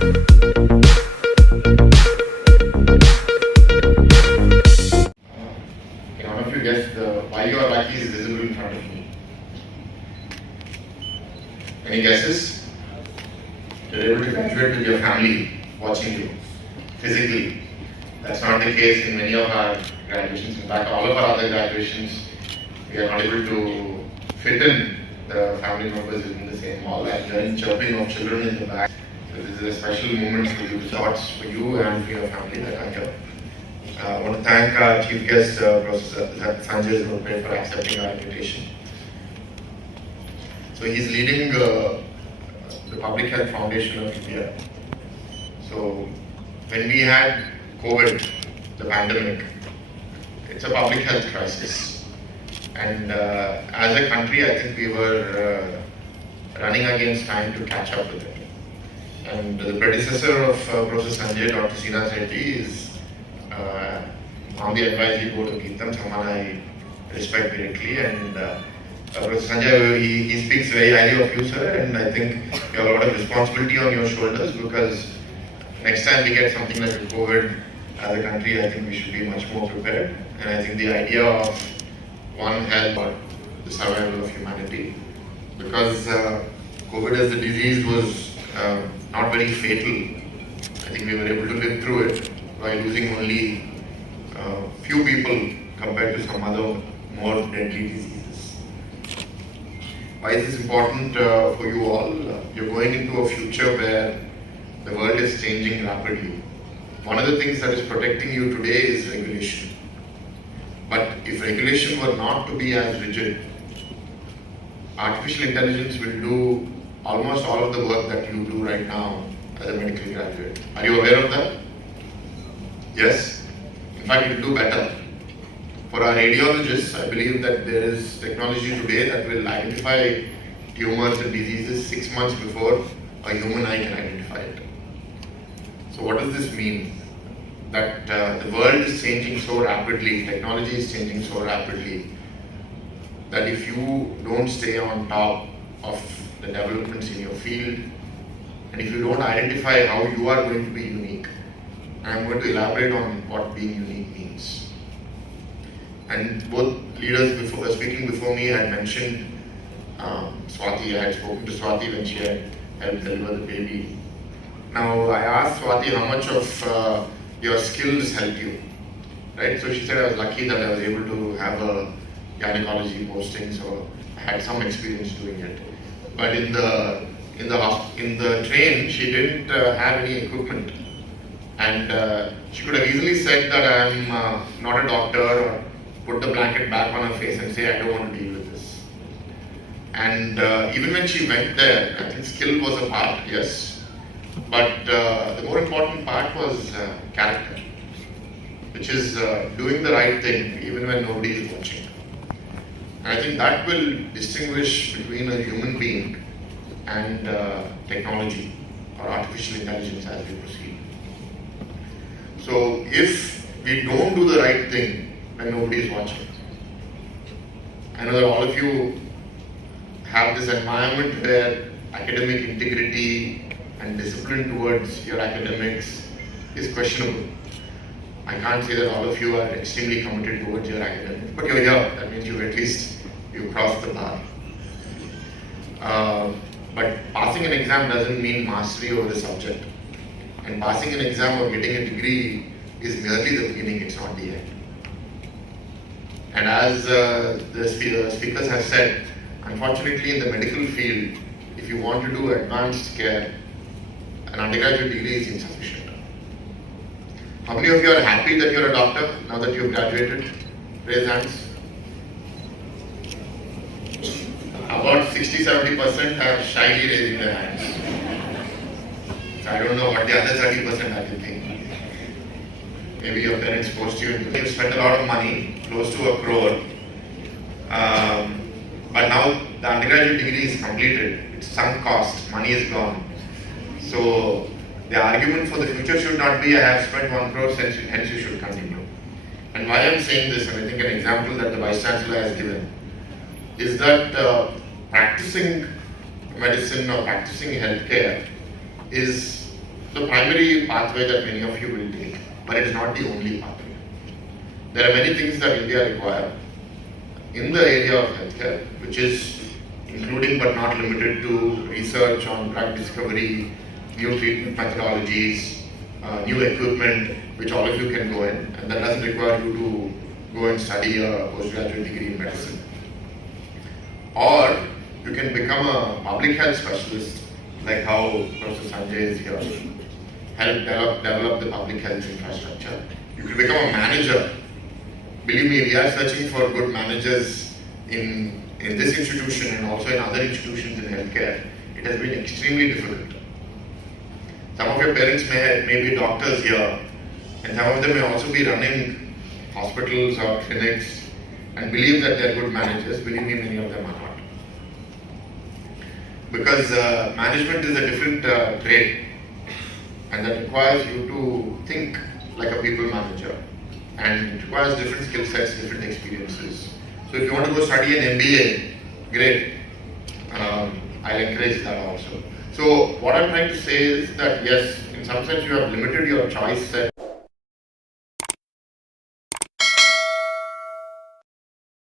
Can one of you guess why your lucky is visible in front of me? Any guesses? You're able to graduate with your family watching you physically. That's not the case in many of our graduations. In fact, all of our other graduations, we are not able to fit in the family members in the same hall, and then chirping of children in the back. So this is a special moment for you, thoughts for you and for your family that are here. I want to thank our chief guest, Professor Sanjay Zurpe, for accepting our invitation. So he's leading the Public Health Foundation of India. So when we had COVID, the pandemic, it's a public health crisis. And as a country, I think we were running against time to catch up with it. And the predecessor of Professor Sanjay, Dr. Srinath Reddy, is on the advisory board of Geetam, someone I respect greatly. And Professor Sanjay, he speaks very highly of you, sir, and I think you have a lot of responsibility on your shoulders, because next time we get something like COVID as a country, I think we should be much more prepared. And I think the idea of One Health for the survival of humanity, because COVID as a disease was not very fatal. I think we were able to live through it by losing only few people compared to some other more deadly diseases. Why is this important for you all? You're going into a future where the world is changing rapidly. One of the things that is protecting you today is regulation. But if regulation were not to be as rigid, artificial intelligence will do almost all of the work that you do right now as a medical graduate. Are you aware of that? Yes? In fact, it will do better. For our radiologists, I believe that there is technology today that will identify tumors and diseases 6 months before a human eye can identify it. So what does this mean? That the world is changing so rapidly, technology is changing so rapidly, that if you don't stay on top of the developments in your field, and if you don't identify how you are going to be unique, I'm going to elaborate on what being unique means. And both leaders speaking before me had mentioned Swati. I had spoken to Swati when she had helped deliver the baby. Now I asked Swati how much of your skills helped you, right? So she said I was lucky that I was able to have a gynecology posting, so I had some experience doing it. But in the train, she didn't have any equipment, and she could have easily said that I am not a doctor, or put the blanket back on her face and say I don't want to deal with this. And even when she went there, I think skill was a part, yes, but the more important part was character, which is doing the right thing even when nobody is watching. And I think that will distinguish between a human being and technology or artificial intelligence as we proceed. So if we don't do the right thing when nobody is watching, I know that all of you have this environment where academic integrity and discipline towards your academics is questionable. I can't say that all of you are extremely committed towards your academics, but you're here. That means you crossed the bar. But passing an exam doesn't mean mastery over the subject. And passing an exam or getting a degree is merely the beginning, it's not the end. And as the speakers have said, unfortunately in the medical field, if you want to do advanced care, an undergraduate degree is insufficient. How many of you are happy that you're a doctor now that you've graduated? Raise hands. About 60-70% are shyly raising their hands. So I don't know what the other 30% are thinking. Maybe your parents forced you into it. You spent a lot of money, close to 1 crore. But now the undergraduate degree is completed. It's sunk cost, money is gone. So the argument for the future should not be I have spent 1 crore, hence you should continue. And why I'm saying this, and I think an example that the Vice Chancellor has given, is that practicing medicine or practicing healthcare is the primary pathway that many of you will take, but it is not the only pathway. There are many things that India require in the area of healthcare, which is including but not limited to research on drug discovery, new treatment methodologies, new equipment, which all of you can go in, and that doesn't require you to go and study a postgraduate degree in medicine. Or you can become a public health specialist, like how Professor Sanjay is here, help develop the public health infrastructure. You can become a manager. Believe me, we are searching for good managers in this institution and also in other institutions in healthcare. It has been extremely difficult. Some of your parents may be doctors here, and some of them may also be running hospitals or clinics and believe that they are good managers. Believe me, many of them are not. Because management is a different trade, and that requires you to think like a people manager, and it requires different skill sets, different experiences. So if you want to go study an MBA, great. I'll encourage that also. So what I'm trying to say is that yes, in some sense you have limited your choice set